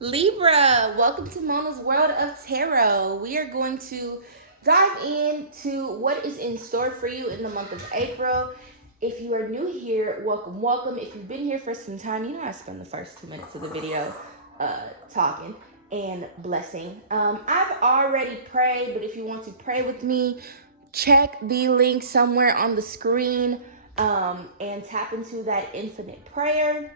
Libra, welcome to Mona's World of Tarot. We are going to dive into what is in store for you in the month of April. If you are new here, welcome, welcome. If you've been here for some time, you know I spend the first 2 minutes of the video talking and blessing. I've already prayed, but if you want to pray with me, check the link somewhere on the screen and tap into that infinite prayer.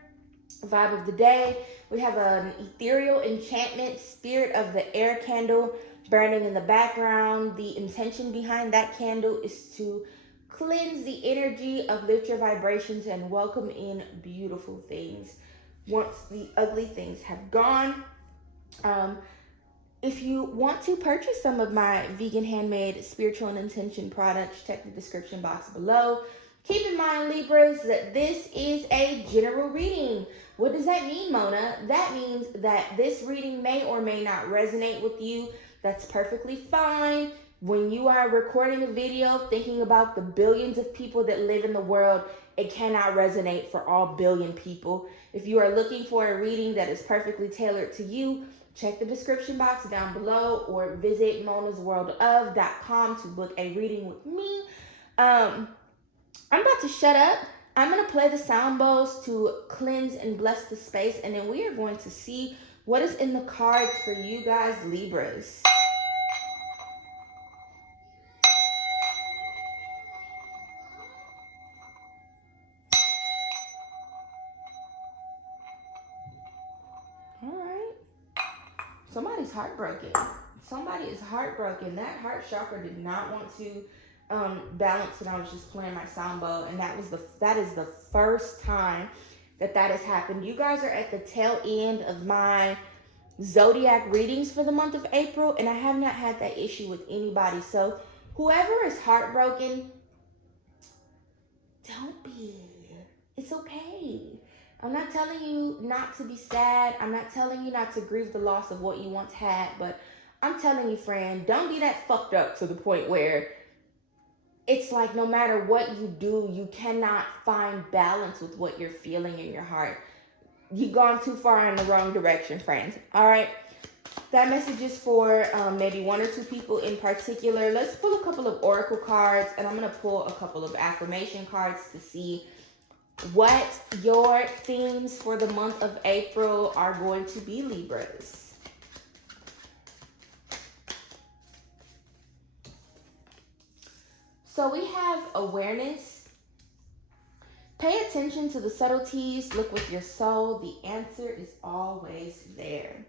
Vibe of the day, we have an ethereal enchantment, spirit of the air candle burning in the background. The intention behind that candle is to cleanse the energy, uplift your vibrations, and welcome in beautiful things once the ugly things have gone. If you want to purchase some of my vegan handmade spiritual and intention products, check the description box below. Keep in mind, Libras, that this is a general reading. What does that mean, Mona? That means that this reading may or may not resonate with you. That's perfectly fine. When you are recording a video thinking about the billions of people that live in the world, it cannot resonate for all billion people. If you are looking for a reading that is perfectly tailored to you, check the description box down below or visit monasworldof.com to book a reading with me. I'm about to shut up. I'm going to play the sound bowls to cleanse and bless the space, and then we are going to see what is in the cards for you guys, Libras. All right. Somebody's heartbroken. Somebody is heartbroken. That heart chakra did not want to balance, and I was just playing my sound bowl, and that is the first time that has happened. You guys are at the tail end of my zodiac readings for the month of April, and I have not had that issue with anybody. So whoever is heartbroken, don't be. It's okay. I'm not telling you not to be sad. I'm not telling you not to grieve the loss of what you once had, but I'm telling you, friend, don't be that fucked up to the point where it's like no matter what you do, you cannot find balance with what you're feeling in your heart. You've gone too far in the wrong direction, friends. All right. That message is for maybe one or two people in particular. Let's pull a couple of oracle cards, and I'm going to pull a couple of affirmation cards to see what your themes for the month of April are going to be, Libras. So we have awareness. Pay attention to the subtleties. Look with your soul. The answer is always there.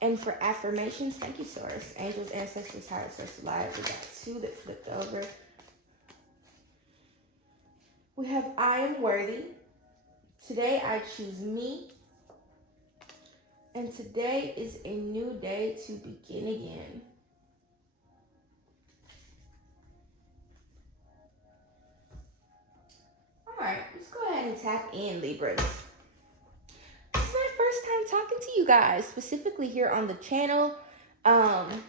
And for affirmations, thank you, Source. Angels, ancestors, higher source, life. We got two that flipped over. We have I am worthy. Today I choose me. And today is a new day to begin again. All right, let's go ahead and tap in, Libras. This is my first time talking to you guys, specifically here on the channel. I'm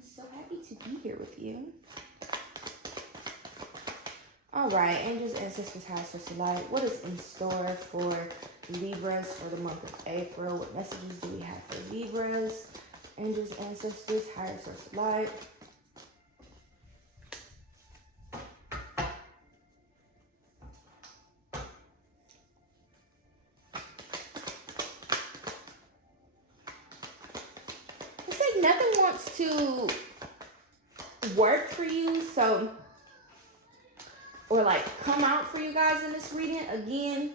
so happy to be here with you. All right, angels, ancestors, higher source of light. What is in store for Libras for the month of April? What messages do we have for Libras? Angels, ancestors, higher source of light. It's like nothing wants to work for you, so or like come out for you guys in this reading. Again,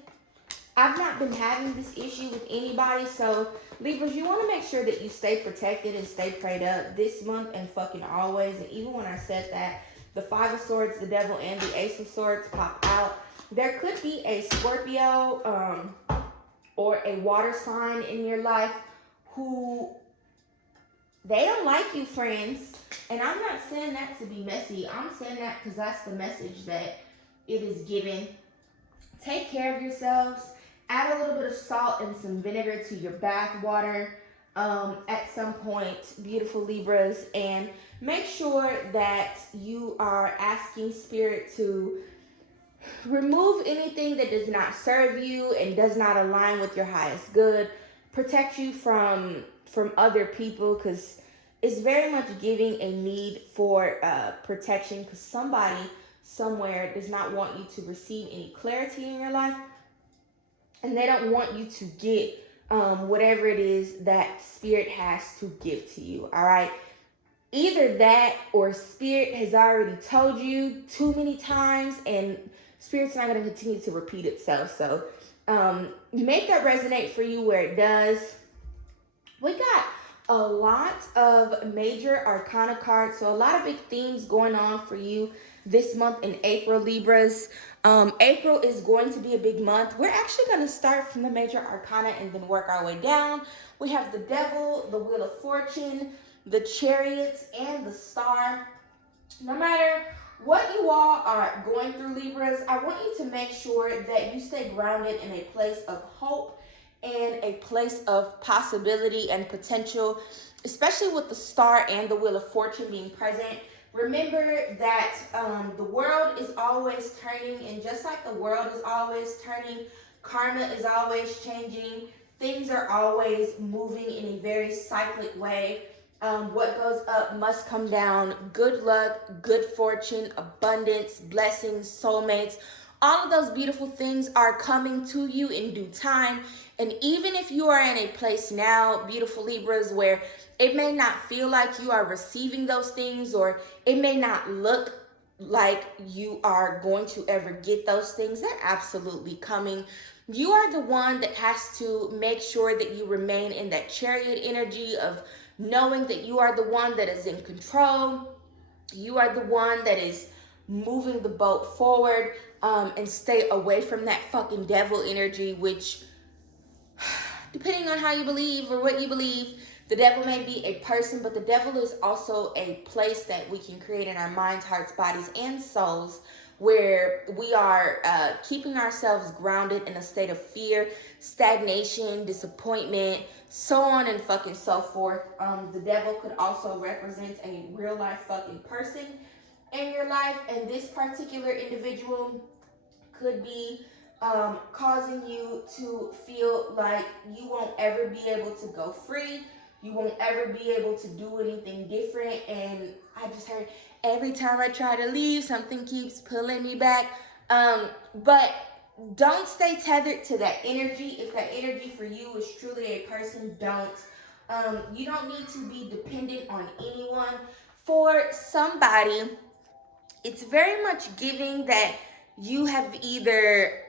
I've not been having this issue with anybody, so Libras, you want to make sure that you stay protected and stay prayed up this month and fucking always. And even when I said that, the Five of Swords, the Devil, and the Ace of Swords pop out. There could be a Scorpio or a water sign in your life who they don't like you, friends. And I'm not saying that to be messy. I'm saying that because that's the message that it is given. Take care of yourselves. Add a little bit of salt and some vinegar to your bath water at some point, beautiful Libras. And make sure that you are asking Spirit to Remove anything that does not serve you and does not align with your highest good. Protect you from other people, because it's very much giving a need for protection, because somebody somewhere does not want you to receive any clarity in your life, and they don't want you to get whatever it is that spirit has to give to you. All right, either that or spirit has already told you too many times, and spirit's not going to continue to repeat itself. So make that resonate for you where it does. We got a lot of major arcana cards, so a lot of big themes going on for you this month in April, Libras. April is going to be a big month. We're actually going to start from the major arcana and then work our way down. We have the Devil, the Wheel of Fortune, the Chariots, and the Star. No matter what you all are going through, Libras, I want you to make sure that you stay grounded in a place of hope and a place of possibility and potential, especially with the Star and the Wheel of Fortune being present. Remember that the world is always turning, and just like the world is always turning, karma is always changing. Things are always moving in a very cyclic way. What goes up must come down. Good luck, good fortune, abundance, blessings, soulmates. All of those beautiful things are coming to you in due time. And even if you are in a place now, beautiful Libras, where it may not feel like you are receiving those things, or it may not look like you are going to ever get those things, they're absolutely coming. You are the one that has to make sure that you remain in that Chariot energy of knowing that you are the one that is in control. You are the one that is moving the boat forward, and stay away from that fucking devil energy, which, depending on how you believe or what you believe, the devil may be a person, but the devil is also a place that we can create in our minds, hearts, bodies, and souls, where we are keeping ourselves grounded in a state of fear, stagnation, disappointment, so on and fucking so forth. The devil could also represent a real life fucking person in your life, and this particular individual could be causing you to feel like you won't ever be able to go free. You won't ever be able to do anything different. And I just heard, every time I try to leave, something keeps pulling me back. But don't stay tethered to that energy. If that energy for you is truly a person, don't. You don't need to be dependent on anyone. For somebody, it's very much giving that you have either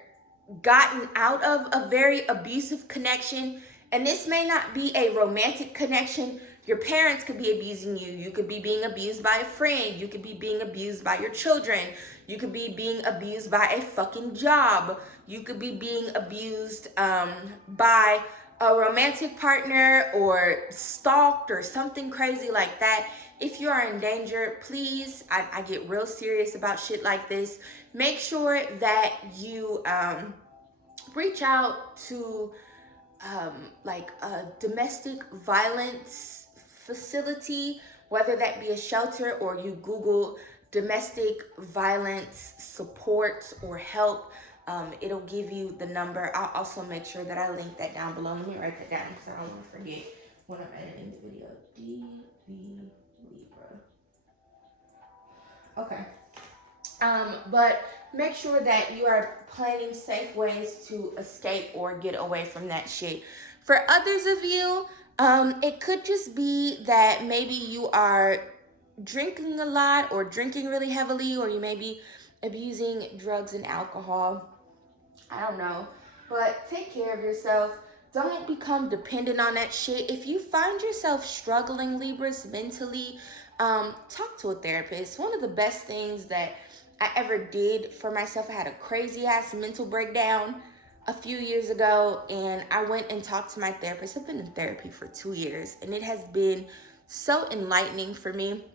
gotten out of a very abusive connection, and this may not be a romantic connection. Your parents could be abusing you. You could be being abused by a friend. You could be being abused by your children. You could be being abused by a fucking job. You could be being abused by a romantic partner, or stalked, or something crazy like that. If you are in danger, please, I get real serious about shit like this. Make sure that you reach out to like a domestic violence facility, whether that be a shelter, or you Google domestic violence support or help. It'll give you the number. I'll also make sure that I link that down below. Let me write that down because I don't want to forget when I'm editing the video. DV Libra. Okay. But make sure that you are planning safe ways to escape or get away from that shit. For others of you, it could just be that maybe you are drinking a lot, or drinking really heavily, or you may be abusing drugs and alcohol. I don't know. But take care of yourself. Don't become dependent on that shit. If you find yourself struggling, Libras, mentally, talk to a therapist. One of the best things that I ever did for myself, I had a crazy ass mental breakdown a few years ago, and I went and talked to my therapist. I've been in therapy for 2 years, and it has been so enlightening for me.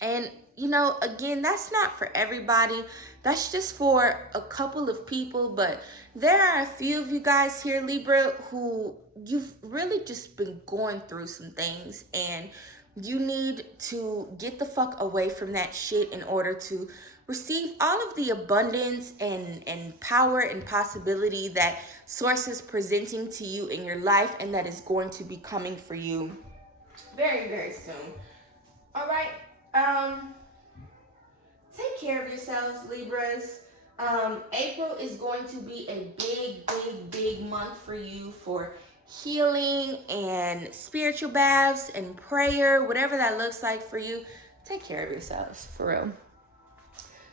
And you know, again, that's not for everybody. That's just for a couple of people. But there are a few of you guys here, Libra, who you've really just been going through some things, and you need to get the fuck away from that shit in order to receive all of the abundance and power and possibility that Source is presenting to you in your life, and that is going to be coming for you very, very soon. All right. Take care of yourselves, Libras. April is going to be a big, big, big month for you for healing and spiritual baths and prayer, whatever that looks like for you. Take care of yourselves, for real.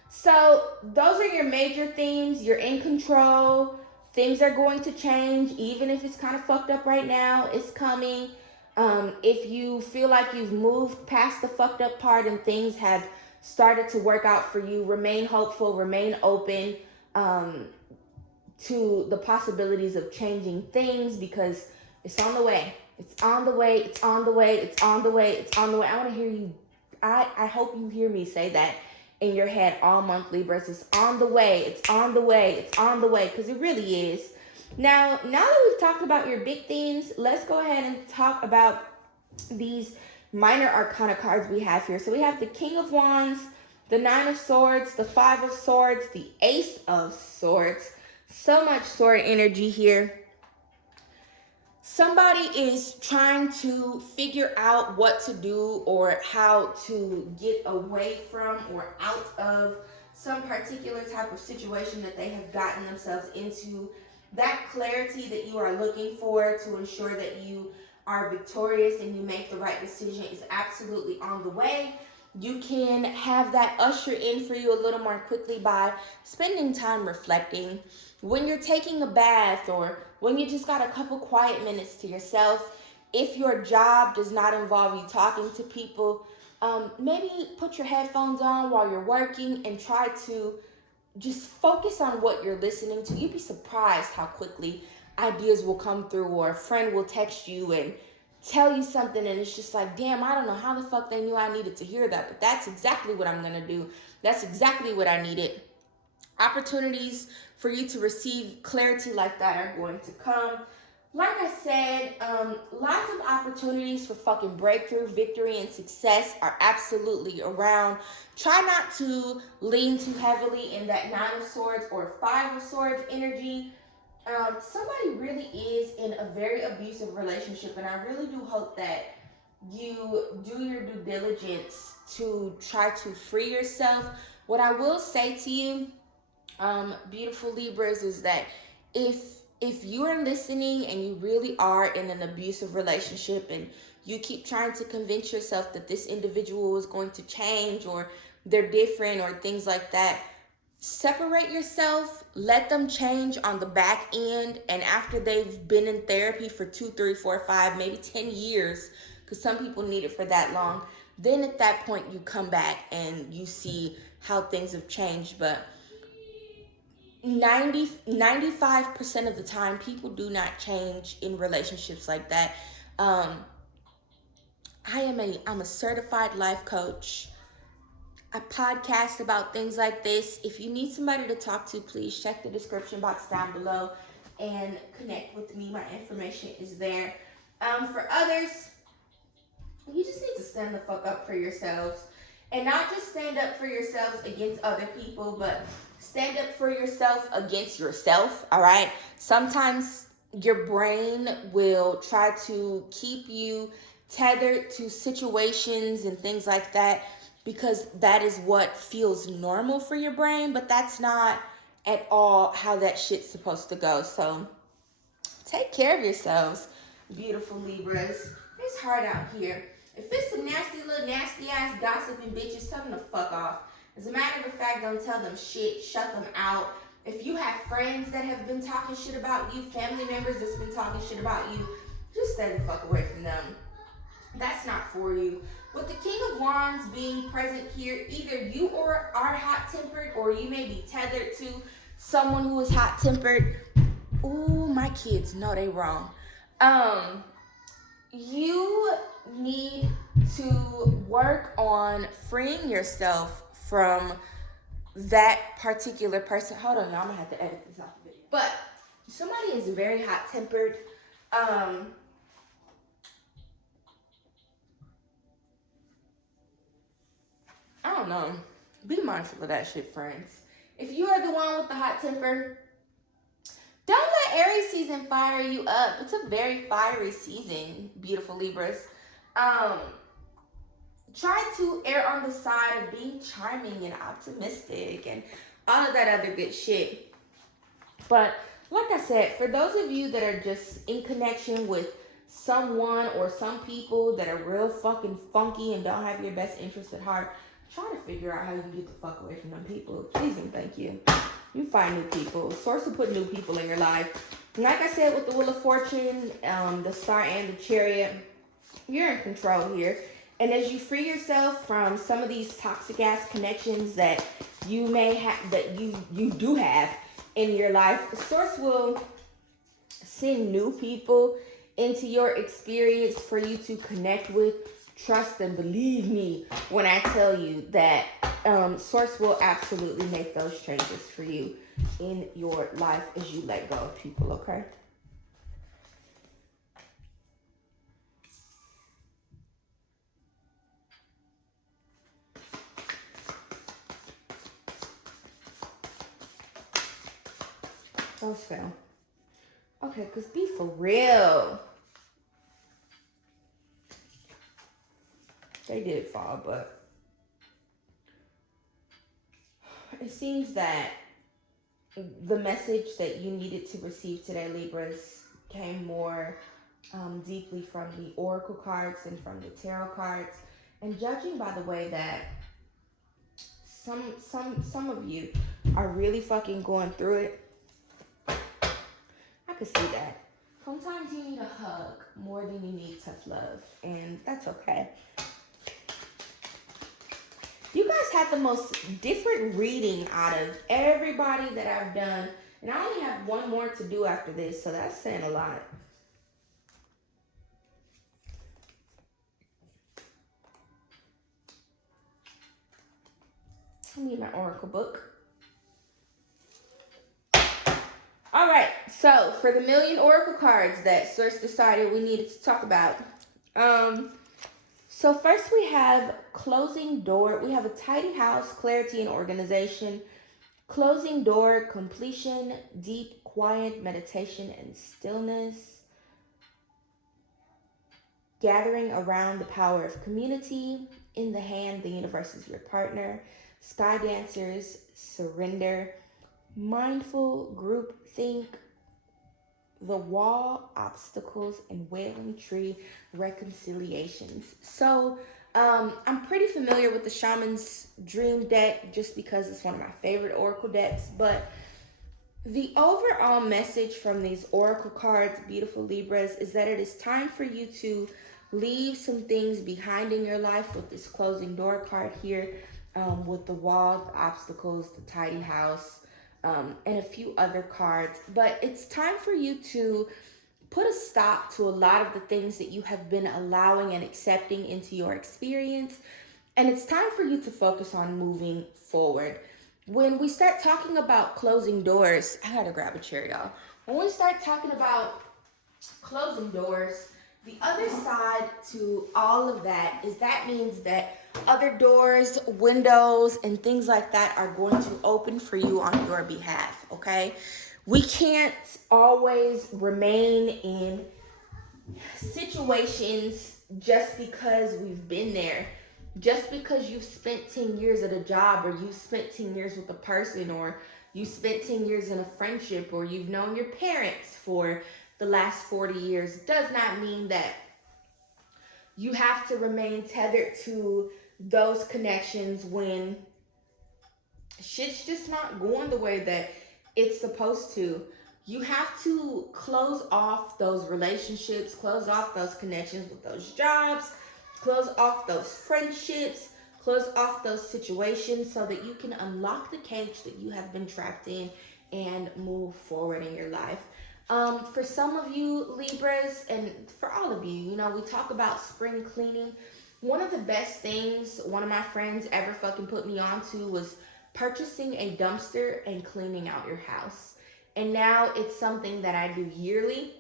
So those are your major themes. You're in control. Things are going to change, even if it's kind of fucked up right now. It's coming. If you feel like you've moved past the fucked up part and things have started to work out for you, remain hopeful, remain open to the possibilities of changing things, because it's on the way. It's on the way. It's on the way. It's on the way. It's on the way. I want to hear you. I hope you hear me say that in your head all month, Libras. It's on the way. It's on the way. It's on the way, because it really is. Now that we've talked about your big themes, let's go ahead and talk about these minor arcana cards we have here. So we have the King of Wands, the Nine of Swords, the Five of Swords, the Ace of Swords. So much sword energy here. Somebody is trying to figure out what to do or how to get away from or out of some particular type of situation that they have gotten themselves into. That clarity that you are looking for to ensure that you are victorious and you make the right decision is absolutely on the way. You can have that usher in for you a little more quickly by spending time reflecting. When you're taking a bath, or when you just got a couple quiet minutes to yourself, if your job does not involve you talking to people, maybe put your headphones on while you're working and try to just focus on what you're listening to. You'd be surprised how quickly ideas will come through, or a friend will text you and tell you something, and it's just like, damn, I don't know how the fuck they knew I needed to hear that, but that's exactly what I'm gonna do. That's exactly what I needed. Opportunities for you to receive clarity like that are going to come. Like I said, lots of opportunities for fucking breakthrough, victory, and success are absolutely around. Try not to lean too heavily in that Nine of Swords or Five of Swords energy. Somebody really is in a very abusive relationship, and I really do hope that you do your due diligence to try to free yourself. What I will say to you, beautiful Libras, is that if you are listening and you really are in an abusive relationship and you keep trying to convince yourself that this individual is going to change or they're different or things like that, separate yourself, let them change on the back end, and after they've been in therapy for 2, 3, 4, 5, maybe 10 years, because some people need it for that long, then at that point you come back and you see how things have changed. But 95% of the time, people do not change in relationships like that. I'm a certified life coach. I podcast about things like this. If you need somebody to talk to, please check the description box down below and connect with me. My information is there. For others, you just need to stand the fuck up for yourselves. And not just stand up for yourselves against other people, but stand up for yourself against yourself, all right? Sometimes your brain will try to keep you tethered to situations and things like that, because that is what feels normal for your brain, but that's not at all how that shit's supposed to go. So take care of yourselves, beautiful Libras. It's hard out here. If it's some nasty ass gossiping bitches, tell them to fuck off. As a matter of fact, don't tell them shit, shut them out. If you have friends that have been talking shit about you, family members that's been talking shit about you, just stay the fuck away from them. That's not for you. With the King of Wands being present here, either you are hot-tempered, or you may be tethered to someone who is hot-tempered. Ooh, my kids know they wrong. You need to work on freeing yourself from that particular person. Hold on, y'all. I'm gonna have to edit this off the video. But somebody is very hot-tempered. I don't know. Be mindful of that shit, friends. If you are the one with the hot temper, don't let Aries season fire you up. It's a very fiery season, beautiful Libras. Try to err on the side of being charming and optimistic and all of that other good shit. But like I said, for those of you that are just in connection with someone or some people that are real fucking funky and don't have your best interest at heart, try to figure out how you can get the fuck away from them people. Please and thank you. You find new people. Source will put new people in your life. And like I said, with the Wheel of Fortune, the Star and the Chariot, you're in control here. And as you free yourself from some of these toxic ass connections that you may have, that you do have in your life, Source will send new people into your experience for you to connect with. Trust and believe me when I tell you that Source will absolutely make those changes for you in your life as you let go of people, okay? Those fell. Okay, because be for real. They did fall, but it seems that the message that you needed to receive today, Libras, came more deeply from the oracle cards and from the tarot cards. And judging by the way that some of you are really fucking going through it, I could see that. Sometimes you need a hug more than you need tough love, and that's okay. You guys had the most different reading out of everybody that I've done, and I only have one more to do after this, so that's saying a lot. I need my oracle book. All right, so for the million oracle cards that Source decided we needed to talk about. So first we have closing door. We have a tidy house, clarity and organization. Closing door, completion, deep, quiet, meditation and stillness. Gathering around the power of community. In the hand, the universe is your partner. Sky dancers, surrender. Mindful, group think. The wall, obstacles, and wailing tree, reconciliations. So I'm pretty familiar with the Shaman's Dream deck just because it's one of my favorite oracle decks. But the overall message from these oracle cards, beautiful Libras, is that it is time for you to leave some things behind in your life with this closing door card here, with the wall, the obstacles, the tidy house, and a few other cards. But it's time for you to put a stop to a lot of the things that you have been allowing and accepting into your experience. And it's time for you to focus on moving forward. When we start talking about closing doors, I gotta grab a chair, y'all. When we start talking about closing doors, the other side to all of that is that means that other doors, windows, and things like that are going to open for you on your behalf, okay? We can't always remain in situations just because we've been there. Just because you've spent 10 years at a job, or you've spent 10 years with a person, or you spent 10 years in a friendship, or you've known your parents for the last 40 years, does not mean that you have to remain tethered to those connections when shit's just not going the way that it's supposed to. You have to close off those relationships, close off those connections with those jobs, close off those friendships, close off those situations so that you can unlock the cage that you have been trapped in and move forward in your life. For some of you Libras, and for all of you, you know, we talk about spring cleaning. One of the best things one of my friends ever fucking put me onto was purchasing a dumpster and cleaning out your house. And now it's something that I do yearly.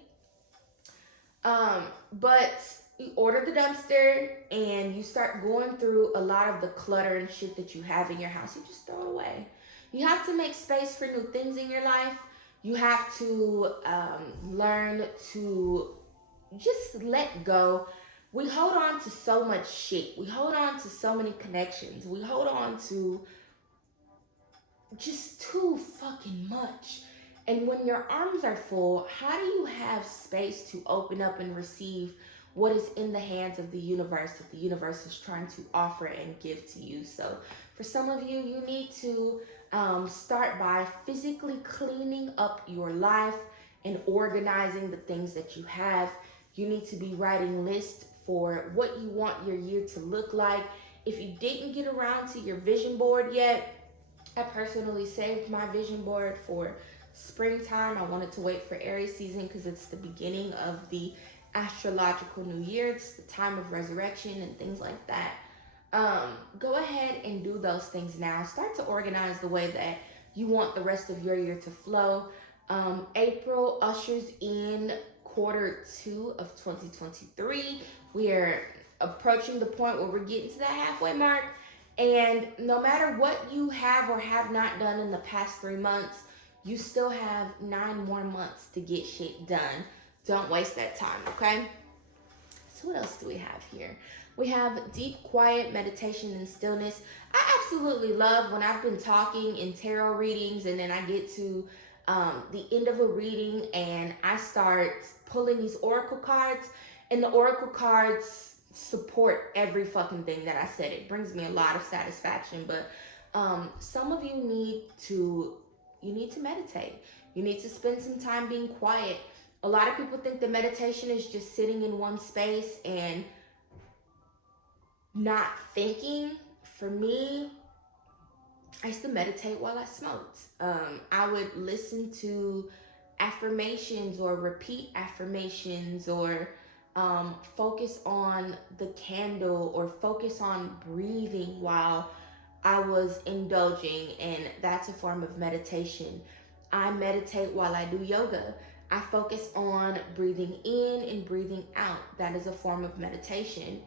But you order the dumpster and you start going through a lot of the clutter and shit that you have in your house. You just throw it away. You have to make space for new things in your life. You have to learn to just let go. We hold on to so much shit. We hold on to so many connections. We hold on to just too fucking much. And when your arms are full, how do you have space to open up and receive what is in the hands of the universe that the universe is trying to offer and give to you? So for some of you, you need to start by physically cleaning up your life and organizing the things that you have. You need to be writing lists for what you want your year to look like. If you didn't get around to your vision board yet, I personally saved my vision board for springtime. I wanted to wait for Aries season because it's the beginning of the astrological new year. It's the time of resurrection and things like that. Go ahead and do those things now. Start to organize the way that you want the rest of your year to flow. April ushers in Q2 of 2023. We are approaching the point where we're getting to that halfway mark. And no matter what you have or have not done in the past 3 months, you still have 9 more months to get shit done. Don't waste that time, okay? So what else do we have here? We have deep, quiet meditation and stillness. I absolutely love when I've been talking in tarot readings and then I get to the end of a reading and I start pulling these oracle cards, and the oracle cards support every fucking thing that I said. It brings me a lot of satisfaction. But some of you need to meditate. You need to spend some time being quiet. A lot of people think that meditation is just sitting in one space and not thinking. For me, I used to meditate while I smoked. I would listen to affirmations or repeat affirmations, or focus on the candle, or focus on breathing while I was indulging, and that's a form of meditation. I meditate while I do yoga. I focus on breathing in and breathing out. That is a form of meditation.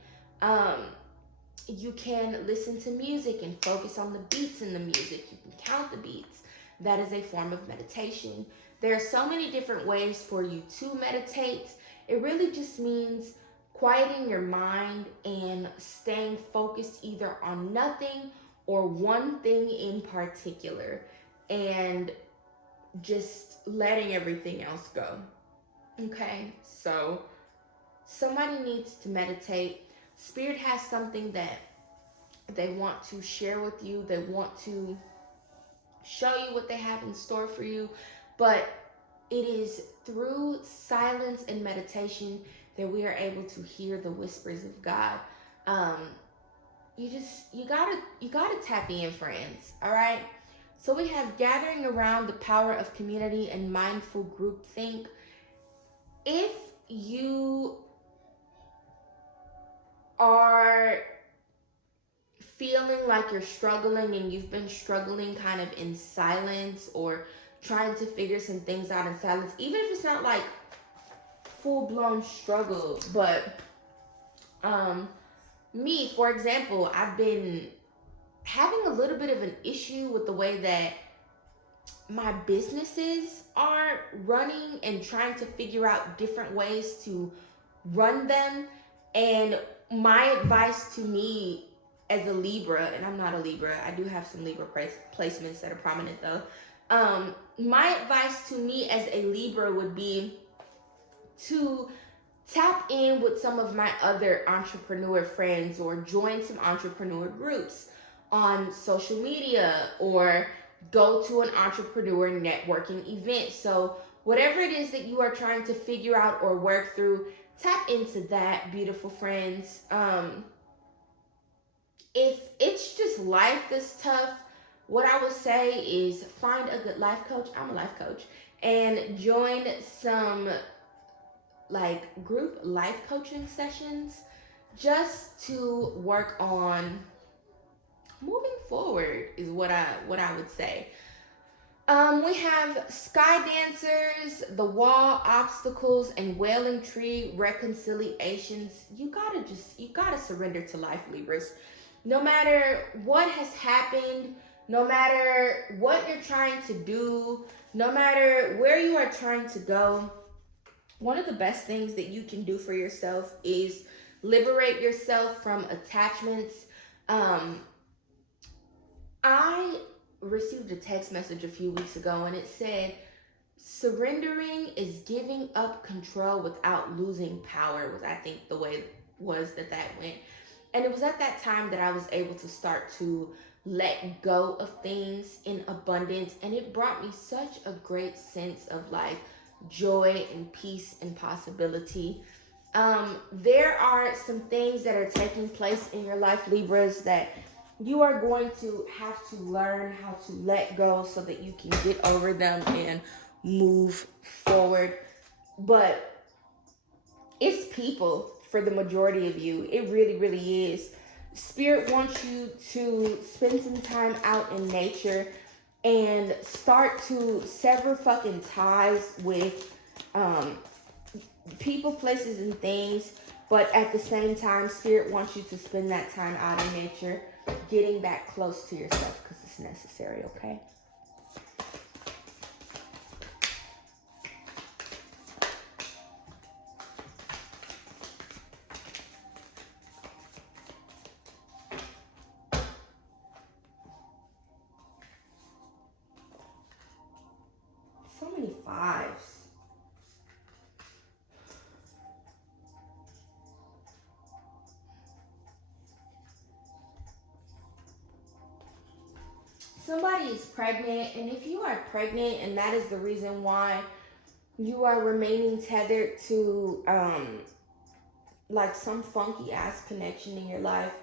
You can listen to music and focus on the beats in the music. You can count the beats. That is a form of meditation. There are so many different ways for you to meditate. It really just means quieting your mind and staying focused either on nothing or one thing in particular, and just letting everything else go. Okay, so somebody needs to meditate. Spirit has something that they want to share with you. They want to show you what they have in store for you, but it is through silence and meditation that we are able to hear the whispers of God. You gotta tap in, friends. All right. So we have gathering around the power of community and mindful groupthink. If you are feeling like you're struggling and you've been struggling kind of in silence, or trying to figure some things out in silence, even if it's not like full-blown struggle, but me, for example, I've been having a little bit of an issue with the way that my businesses are running and trying to figure out different ways to run them. And my advice to me as a Libra, and I'm not a Libra, I do have some Libra placements that are prominent though. My advice to me as a Libra would be to tap in with some of my other entrepreneur friends, or join some entrepreneur groups on social media, or go to an entrepreneur networking event. So whatever it is that you are trying to figure out or work through, tap into that, beautiful friends. If it's just life that's tough, what I would say is find a good life coach. I'm a life coach. And join some like group life coaching sessions just to work on moving forward, is what I would say. We have sky dancers, the wall, obstacles, and wailing tree reconciliations. You gotta surrender to life, Libras. No matter what has happened, no matter what you're trying to do, no matter where you are trying to go, one of the best things that you can do for yourself is liberate yourself from attachments. I received a text message a few weeks ago and it said, surrendering is giving up control without losing power, was I think the way it was that went. And it was at that time that I was able to start to let go of things in abundance. And it brought me such a great sense of like joy and peace and possibility. There are some things that are taking place in your life, Libras, that you are going to have to learn how to let go so that you can get over them and move forward. But it's people for the majority of you. It really, really is. Spirit wants you to spend some time out in nature and start to sever fucking ties with people, places, and things. But at the same time, Spirit wants you to spend that time out in nature, getting back close to yourself because it's necessary, okay? So many fives. Somebody is pregnant, and if you are pregnant and that is the reason why you are remaining tethered to like some funky ass connection in your life,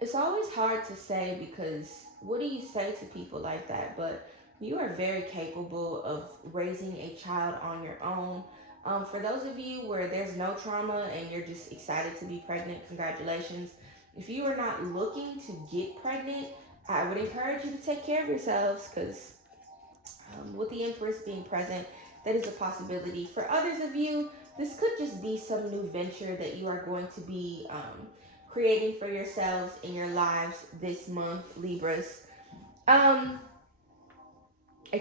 it's always hard to say because what do you say to people like that? But you are very capable of raising a child on your own. For those of you where there's no trauma and you're just excited to be pregnant, congratulations. If you are not looking to get pregnant, I would encourage you to take care of yourselves because with the Empress being present, that is a possibility. For others of you, this could just be some new venture that you are going to be creating for yourselves in your lives this month, Libras. It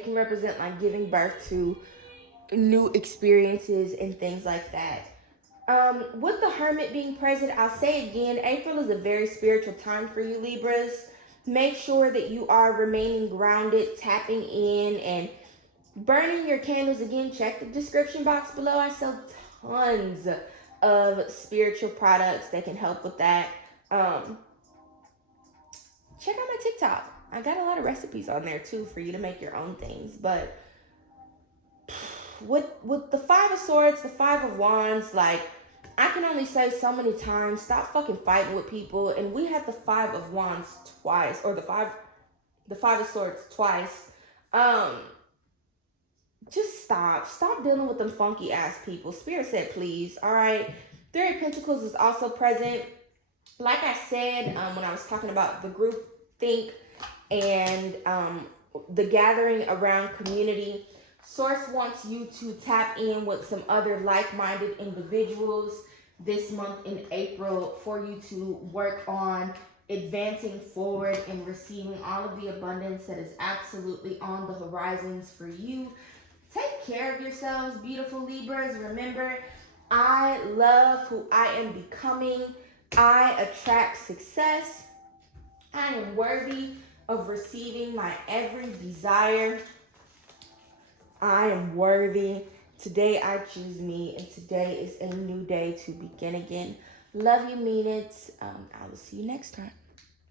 can represent like giving birth to new experiences and things like that. With the Hermit being present, I'll say again, April is a very spiritual time for you, Libras. Make sure that you are remaining grounded, tapping in, and burning your candles. Again, check the description box below. I sell tons of spiritual products that can help with that. Check out my TikTok. I got a lot of recipes on there too for you to make your own things. But with the Five of Swords, the Five of Wands, like, I can only say so many times, stop fucking fighting with people. And we had the Five of Wands twice, or the Five of Swords twice. Just stop dealing with them funky ass people. Spirit said please. All right. Three of Pentacles is also present. Like I said, when I was talking about the group think and the gathering around community, Source wants you to tap in with some other like-minded individuals this month in April for you to work on advancing forward and receiving all of the abundance that is absolutely on the horizons for you. Take care of yourselves, beautiful Libras. Remember, I love who I am becoming. I attract success. I am worthy of receiving my every desire. I am worthy. Today I choose me, and today is a new day to begin again. Love you, mean it. I will see you next time.